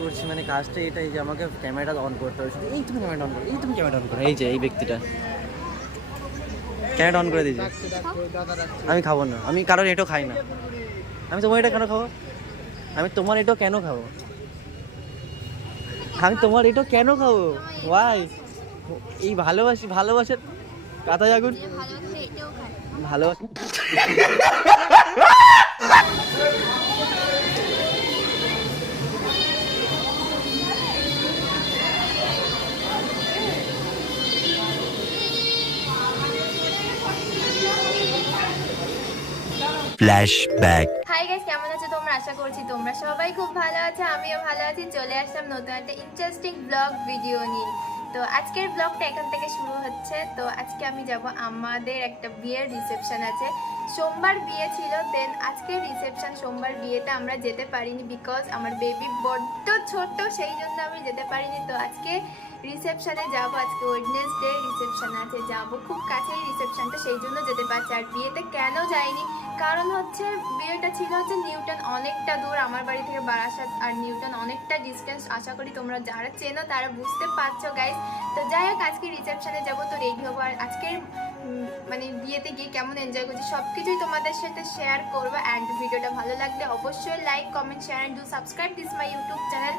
করছি, মানে কাজটা এটাই যে আমাকে ক্যামেরাটা অন করতে হবে। এই তুমি ক্যামেরা অন করো, এই তুমি ক্যামেরা অন করো, এই যে এই ব্যক্তিটা ক্যামেরা অন করে দিয়েছে। আমি খাবো না, আমি কারোর এটাও খাই না। আমি তোমার এটা কেন খাবো? আমি তোমার এটাও কেন খাবো? আমি তোমার এটাও কেন খাবো? ওয়াই? এই ভালোবাসার কাতা জাগুন ভালোবাসা। ফ্ল্যাশব্যাক। হাই গাইস, কেমন আছো তোমরা? আশা করছি তোমরা সবাই খুব ভালো আছো, আমিও ভালো আছি। চলে আসলাম নতুন একটা ইন্টারেস্টিং ব্লগ ভিডিও নিয়ে। তো আজকের ব্লগটা এখান থেকে শুরু হচ্ছে। তো আজকে আমি যাব, আমাদের একটা বিয়ের রিসেপশন আছে। সোমবার বিয়ে ছিল, দেন আজকের রিসেপশন। সোমবার বিয়েতে আমরা যেতে পারিনি বিকজ আমার বেবি বড্ড ছোট, সেই জন্য আমি যেতে পারিনি। তো আজকে রিসেপশনে যাব, আজকে ওয়েডনেসডে রিসেপশন আছে, যাব খুব কাছেই রিসেপশনটা, সেই জন্য যেতে পারছি। আর বিয়েতে কেন যাইনি, কারণ হচ্ছে বিয়েটা ছিল হচ্ছে নিউটন, অনেকটা দূর আমার বাড়ি থেকে বারাসাত, আর নিউটন অনেকটা ডিস্টেন্স। আশা করি তোমরা যারা চেনো তারা বুঝতে পারছো গাইস। তো যাই হোক, আজকে রিসেপশনে যাবো, তো রেডি হবো। আর আজকের মানে বিয়েতে গিয়ে কেমন এনজয় করছি সব কিছুই তোমাদের সাথে শেয়ার করবো। অ্যান্ড ভিডিওটা ভালো লাগলে অবশ্যই like, comment, share and do subscribe this my YouTube channel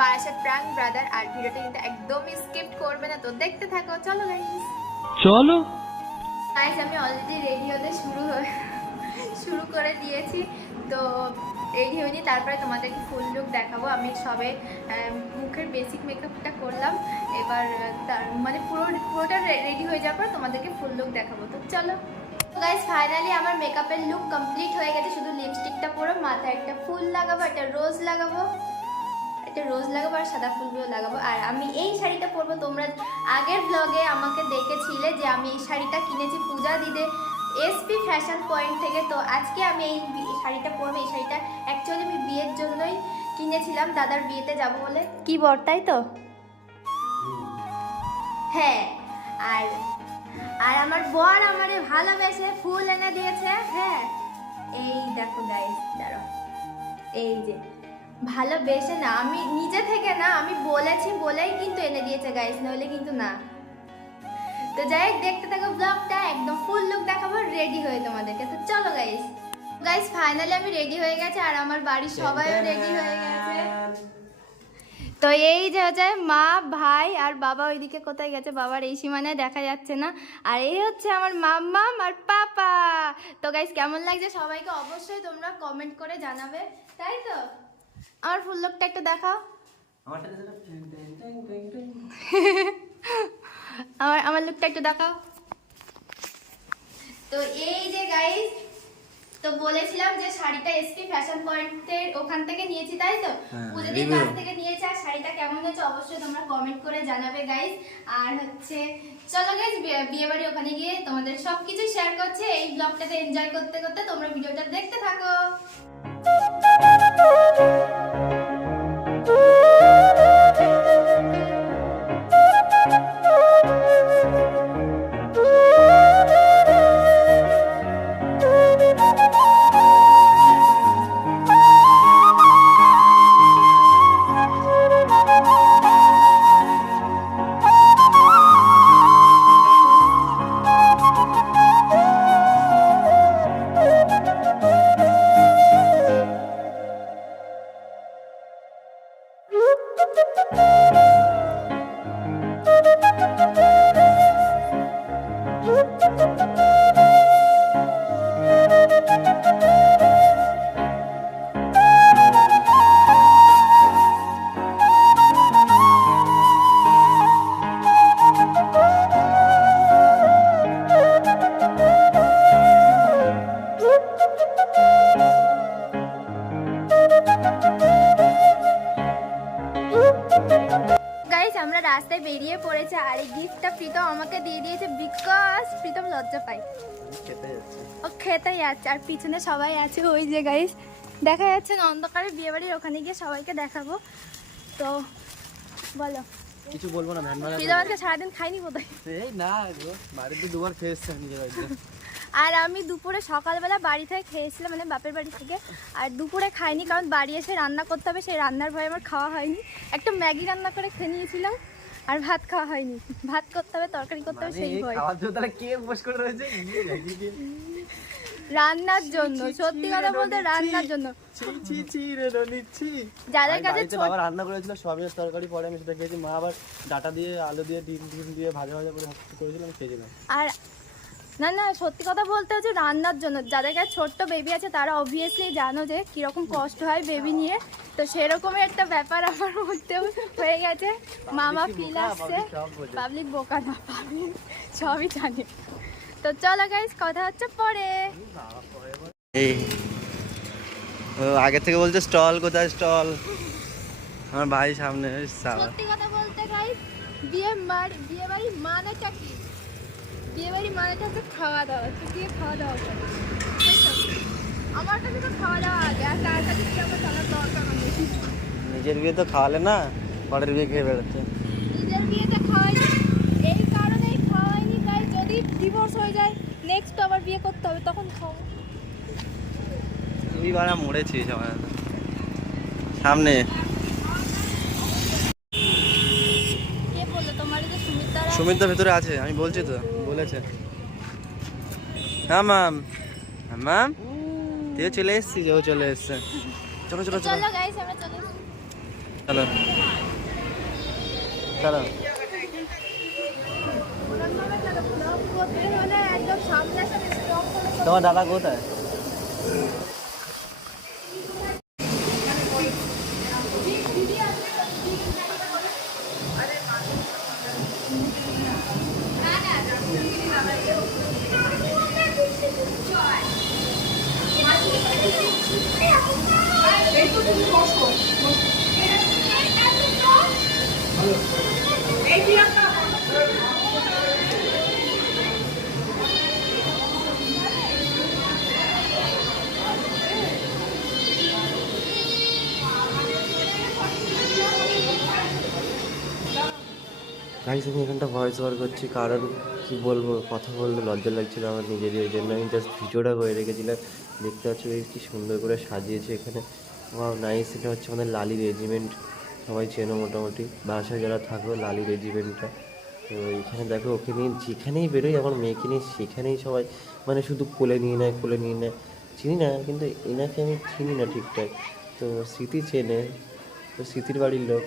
Barasat prank brother. আর ভিডিওটা কিন্তু একদমই স্কিপ করবে না, তো দেখতে থাকো। চলো গাইস, চলো। গাইস আমি অলরেডি রেডি হতে শুরু করে দিয়েছি। তো রেডি হয়নি, তারপরে তোমাদেরকে ফুল লুক দেখাবো। আমি সবে মুখের বেসিক মেকআপটা করলাম, এবার তার মানে পুরোটা রেডি হয়ে যাওয়ার পর তোমাদেরকে ফুল লুক দেখাবো। তো চলো গাইস, ফাইনালি আমার মেকআপের লুক কমপ্লিট হয়ে গেছে। শুধু লিপস্টিকটা পরে মাথায় একটা ফুল লাগাবো, একটা রোজ লাগাবো, আর সাদা ফুলগুলো লাগাবো। আর আমি এই শাড়িটা পরবো। তোমরা আগের ব্লগে আমাকে দেখেছিলে যে আমি এই শাড়িটা কিনেছি পূজা দিদে এসপি ফ্যাশন পয়েন্ট থেকে। তো আজকে আমি এই শাড়িটা পরবো। এই শাড়িটা অ্যাকচুয়ালি আমি বিয়ের জন্যই কিনেছিলাম, দাদার বিয়েতে যাব বলে। কি বর, তাই তো? হ্যাঁ। আর আর আমার বর আমারে ভালোবেসে ফুল এনে দিয়েছে। হ্যাঁ, এই দেখো গাইস, দাঁড়াও, এই যে ভালোবেসে না, আমি নিজে থেকে না, আমি বলেছি বলেই কিন্তু এনে দিয়েছে গাইস, নইলে কিন্তু না। তো যাই হোক, দেখতে থাকো ব্লগটা, একদম ফুল লুক দেখাবো রেডি হয়ে তোমাদেরকে। তো চলো গাইস ফাইনালি আমি রেডি হয়ে গেছে, আর আমার বাড়ির সবাইও রেডি হয়ে গেছে। তো এই যে হচ্ছে মা, ভাই আর বাবা ওইদিকে কোথায় গেছে, বাবার এই সীমানায় দেখা যাচ্ছে না। আর এই হচ্ছে আমার মাম্মাম আর পাপা। তো গাইস কেমন লাগছে সবাইকে অবশ্যই তোমরা কমেন্ট করে জানাবে, তাই তো? আমার ফুল লুকটা একটু দেখাও। আমার লুকটা একটু দেখাও। তো এই যে গাইস, তো বলেছিলাম যে শাড়িটা এসপি ফ্যাশন পয়েন্টের ওখান থেকে নিয়েছি, তাই তো? পূজাদের কাছ থেকে নিয়েছি। আর শাড়িটা কেমন হয়েছে অবশ্যই তোমরা কমেন্ট করে জানাবে গাইস। আর হচ্ছে চলো গাইস, বিয়ে বাড়ি ওখানে গিয়ে তোমাদের সবকিছু শেয়ার করছে। এই ব্লগটাতে এনজয় করতে করতে তোমরা ভিডিওটা দেখতে থাকো। আমরা রাস্তায় বেরিয়ে পড়েছে, আর এই গিফটটা প্রীতম আমাকে দিয়ে দিয়েছে বিকজ প্রীতম লজ্জা পায়, ও খেতে যাচ্ছে। আর পিছনে সবাই আছে, ওই যে গাইস দেখা যাচ্ছে না অন্ধকারে, বিয়ে বাড়ির ওখানে গিয়ে সবাইকে দেখাবো। তো বলো, কিছু বলবো না। প্রীতম আজকে সারাদিন খাইনি বোধহয়। এই না গো, বাড়িতে দুবার খেয়েছে নিজের বাড়িতে। আর আমি দুপুরে সকালবেলা বাড়ি থেকে খেয়েছিলাম, মানে বাপের বাড়ি থেকে। আর দুপুরে খাইনি, কারণ বাড়ি এসে রান্না করতে হবে, সেই রান্নার ভয়ে আমার খাওয়া হয়নি। একটা ম্যাগি রান্না করে খেয়ে নিয়েছিলাম, আর ভাত খাওয়া হয়নি। ভাত করতে হবে, তরকারি করতে হবে, সেই ভয়। রান্নার জন্য, সত্যি কথা বলতে রান্নার জন্য। যাদের কাছে বাবা রান্না করেছিল সয়াবিনের তরকারি, পরে আমি সেটা খেয়েছি। মা আবার ডাটা দিয়ে আলু দিয়ে ডিম দিয়ে ভাজা ভাজা করে করেছিল, আমি খেয়েছিলাম। আর না না, সত্যি কথা বলতে হচ্ছে রান্নার জন্য। যাদের কাছে ছোট্ট বেবি আছে তারা অবভিয়াসলি জানো যে কীরকম কষ্ট হয় বেবি নিয়ে। তো সেরকমই একটা ব্যাপার আমার মধ্যেও হয়ে গেছে। মামা ফিল আসছে, পাবলিক বোকা না, পাবলিক সবই জানে। তো চলো গাইস, কথা হচ্ছে পরে। এই আগে থেকে বলছে স্টল কোথায়, স্টল আমার ভাই সামনে। সত্যি কথা বলতে গাইস, বিয়ে বাড়ি মানেটা কি? বিয়ে বাড়ি মানেটা হচ্ছে খাওয়া দাওয়া। গিয়ে খাওয়া দাওয়া করে, আমার কাছে তো খাওয়া দাওয়া আগে, আর তার কাছে কি আমার জানার দরকার নেই। নিজের বিয়ে তো খাওয়ালে না, পরের বিয়ে খেয়ে বেড়াচ্ছে। নিজের বিয়েতে খাওয়াইনি, এই কারণেই খাওয়াইনি গাইস, যদি ডিভোর্স হয়ে যায় নেক্সট আবার বিয়ে করতে হবে, তখন খাও। তুই বারা মরেছিস আমার সামনে। কে বললো তোমার যে সুমিতারা? সুমিত ভেতরে আছে, আমি বলছি তো, বলেছে। হ্যাঁ মাম, মাম তুইও চলে এসছিস, ও চলে এসছে। চলো চলো চলো চলো গাইস, আমরা চলে এসেছি। চলো চলো। ব্লগ করতে হলে একদম সামনাসামনি স্টপ করে তোমার দাদা কোথায়? গাইস আমি এখানটা ভয়েস ওভার করছি, কারণ কি বলবো, কথা বলতে লজ্জা লাগছিল আমার নিজেরই। ওই জন্য আমি জাস্ট ভিডিওটা করে রেখেছিলাম। দেখতে পাচ্ছি কি সুন্দর করে সাজিয়েছে এখানে। নাইস। এটা হচ্ছে আমাদের লালি রেজিমেন্ট, সবাই চেনো মোটামুটি, বাসায় যারা থাকো লালি রেজিমেন্টটা। তো এখানে দেখো, ওকে নিয়ে যেখানেই বেরোই আমার মেয়েকে নিয়ে সেখানেই সবাই মানে শুধু কোলে নিয়ে নেয়, কোলে নিয়ে নেয়। চিনি না, কিন্তু এনাকে আমি চিনি না ঠিকঠাক। তো স্মৃতি চেনে, তো স্মৃতির বাড়ির লোক।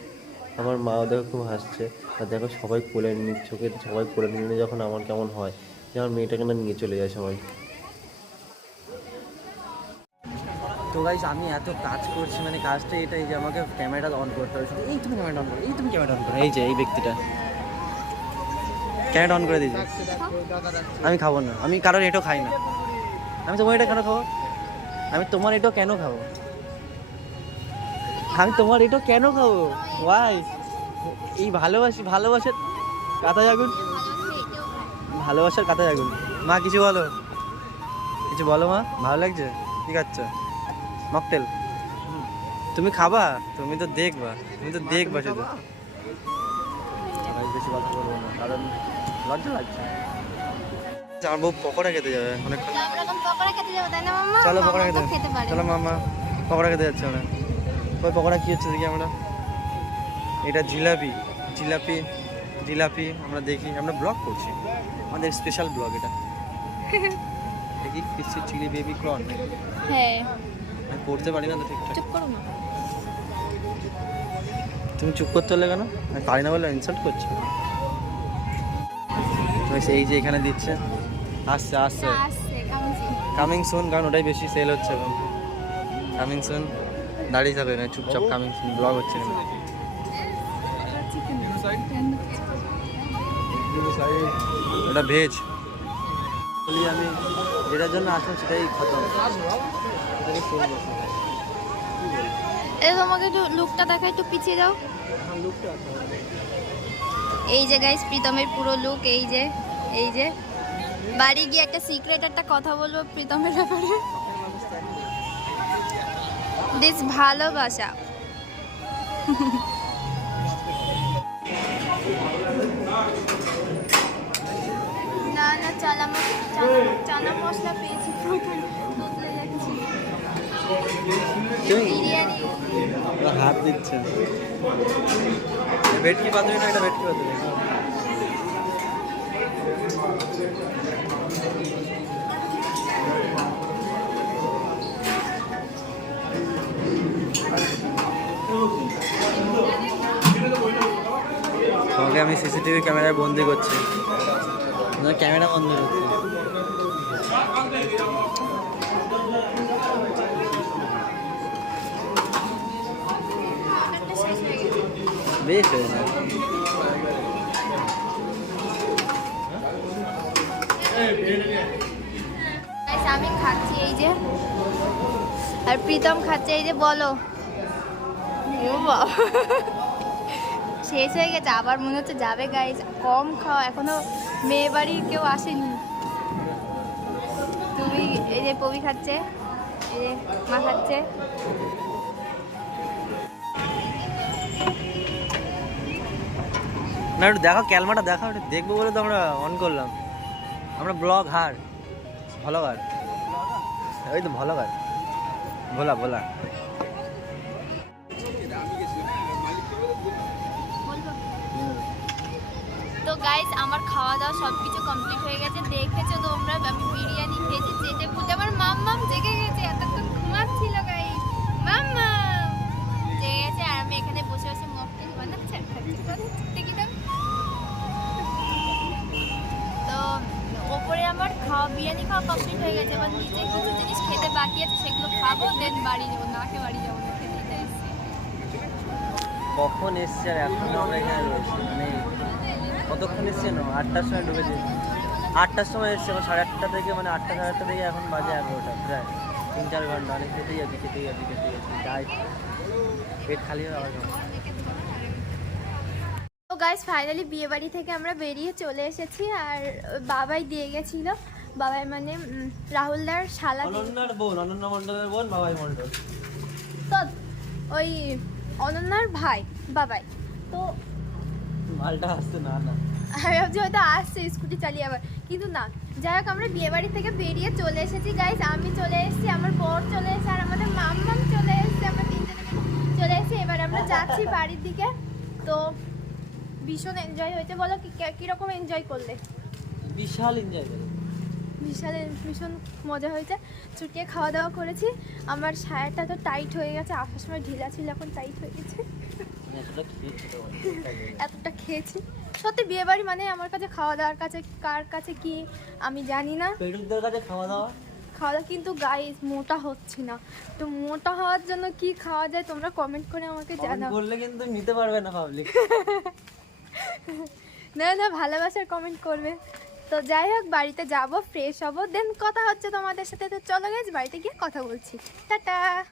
আমার মাও দেখো খুব হাসছে। আর দেখো সবাই কোলে নিচ্ছে ওকে, সবাই কোলে নিলে যখন আমার কেমন হয় যে আমার মেয়েটাকে না নিয়ে চলে যায় সবাই। তো গাইস আমি এত কাজ করছি, মানে কাজটা এটাই যে আমাকে ক্যামেরাটা অন করতে হবে। এই তুমি ক্যামেরা অন করো, এই তুমি ক্যামেরা অন করো, এই যে এই ব্যক্তিটা ক্যামেরা অন করে দিয়েছে। আমি খাবো না, আমি কারোর এটাও খাই না। আমি তোমার এটা কেন খাবো? আমি তোমার এটাও কেন খাবো? আমি তোমার এটাও কেন খাবো? ওয়াই? এই ভালোবাসার কাতায় আগুন, ভালোবাসার কাতায় আগুন। মা কিছু বলো, কিছু বলো মা। ভালো লাগছে? কি খাচ্ছ? মকটেল? তুমি খাবা? তুমি তো দেখবা শুধু। বেশি কথা বলবো না, কারণ লজ্জা লাগছে। আমার বউ পকোড়া খেতে যাবে অনেকক্ষণ। আমরা এখন পকোড়া খেতে যাবো, তাই না মাম্মা? চলো পকোড়া মাম্মা তো খেতে, খেতে পারে। চলো মামা পকোড়া খেতে যাচ্ছে আমরা। ওই পকোড়া কি হচ্ছে দেখি আমরা। এটা জিলাপি আমরা দেখি, আমরা ব্লগ করছি, আমাদের স্পেশাল ব্লগ এটা। দেখি কিসি চিলি বেবি কর্ন। হ্যাঁ, আমি পড়তে পারি না তো ঠিকঠাক। চুপ করো না। তুমি চুপ করতে হলে কেন? আমি পারি না বলে ইনসাল্ট করছো? এই যে এখানে দিচ্ছে, আসছে আসছে কামিং সুন, কারণ ওটাই বেশি সেল হচ্ছে এখন। কামিং সুন, দাঁড়িয়ে থাকবে না, চুপচাপ কামিং সুন ব্লগ হচ্ছে না। ওটা ভেজ বলি আমি, যেটার জন্য আসলাম সেটাই খতম। এই তোমাকে একটু লুকটা দেখা, একটু পিছিয়ে যাও। এই যে গাইস প্রীতমের পুরো লুক, এই যে বাড়ি গিয়ে একটা সিক্রেট একটা কথা বলবো প্রীতমের ব্যাপারে। দিস ভালোবাসা। না চল, আমার চানা মশলা পেয়েছি বদলে যাচ্ছি তুমি বিরিয়ানি হাত দিচ্ছে ভেটকি পাতুরি না, এটা ভেটকি পাতুরি। তোমাকে আমি সিসিটিভি ক্যামেরায় বন্দি করছি, ক্যামেরা বন্ধ করছি। একটা শেষ হয়ে গেছে। বেশ হয়ে যায়। Guys, আমি খাচ্ছি এই যে, আর প্রীতম খাচ্ছে এই যে। বলো। ও বাবা, শেষ হয়ে গেছে, আবার মনে হচ্ছে যাবে। গাইজ কম খাও, এখনো মেয়ে বাড়ির কেউ আসেনি। তুমি এই যে পবি খাচ্ছে, এই যে মা খাচ্ছে। না একটু দেখো, ক্যালমাটা দেখাও, একটু দেখবো বলে তো আমরা অন করলাম। আমরা ব্লগ হার ভ্লগার, ওই তো ভ্লগার, ভোলা ভোলা। তো গাইজ আমার খাওয়া দাওয়া সব কিছু কমপ্লিট হয়ে গেছে, দেখেছো তোমরা। আমি বিরিয়ানি খেয়েছি চেটে পুটে। আমার মাম্মাম জেগে গেছে, এতক্ষণ ঘুমাচ্ছিল গাইজ। মাম্মাম জেগে গেছে, আর আমি এখানে বসে বসে মকটেল বানাচ্ছি আর খাচ্ছি। দেখি তো। তো ওপরে আমার খাওয়া বিরিয়ানি খাওয়া কমপ্লিট হয়ে গেছে, এবার নিচে কিছু জিনিস খেতে বাকি আছে, সেগুলো খাবো, দেন বাড়ি যাবো। না খেয়ে বাড়ি যাবো না, খেতেই তো এসছি। কখন এসছে আর এখন আমরা এখানে রয়েছি, মানে কতক্ষণ এসছে না, 8টার সময় ঢুকেছি। 8টার সময় এসছে, 8:30 থেকে, মানে 8টা 8:30 থেকে এখন বাজে 11টা, প্রায় 3-4 ঘন্টা। অনেক খেতেই যাচ্ছি যাই, পেট খালি হয়ে আবার খাবো। তো গাইস ফাইনালি বিয়ে বাড়ি থেকে আমরা বেরিয়ে চলে এসেছি, আর বাবাই দিয়ে গেছিল। বাবাই মানে রাহুলদার শালা অনন্যার বোন, অনন্যা মণ্ডলের বোন, বাবাই মণ্ডল। তো ওই অনন্যার ভাই বাবাই। তো মালটা আসছে না না, আমি ভাবছি হয়তো আসছে স্কুটি চালিয়ে আবার, কিন্তু না। যাই হোক আমরা বিয়ে বাড়ি থেকে বেরিয়ে চলে এসেছি গাইস। আমি চলে এসেছি, আমার বর চলে এসেছে, আর আমাদের মাম্মাম চলে এসেছে। আমরা তিনজনে চলে এসেছি, এবার আমরা যাচ্ছি বাড়ির দিকে। তো ভীষণ এনজয় হয়েছে। বলো কীরকম এনজয় করলে? বিশাল এনজয় করে। ভীষণ মজা হয়েছে। চুটিয়ে খাওয়া দাওয়া করেছি। আমার সায়াটা তো টাইট হয়ে গেছে, আসার সময় ঢিলা ছিল, এখন টাইট হয়ে গেছে। এতটা খেয়েছি। সত্যি বিয়ে বাড়ি মানে আমার কাছে খাওয়া দাওয়ার কাছে, কার কাছে কি আমি জানি না। পেটুকদের কাছে খাওয়া দাওয়া, কিন্তু গাইস মোটা হচ্ছি না। তো মোটা হওয়ার জন্য কি খাওয়া যায় তোমরা কমেন্ট করে আমাকে জানাও। বললে কিন্তু নিতে পারবে না পাবলিক। না ভালোবাসার কমেন্ট করবে। তো যাই হোক বাড়িতে যাব, ফ্রেশ হব, দেন কথা হচ্ছে তোমাদের সাথে। তো চলো গাইস বাড়িতে গিয়ে কথা বলছি। টাটা।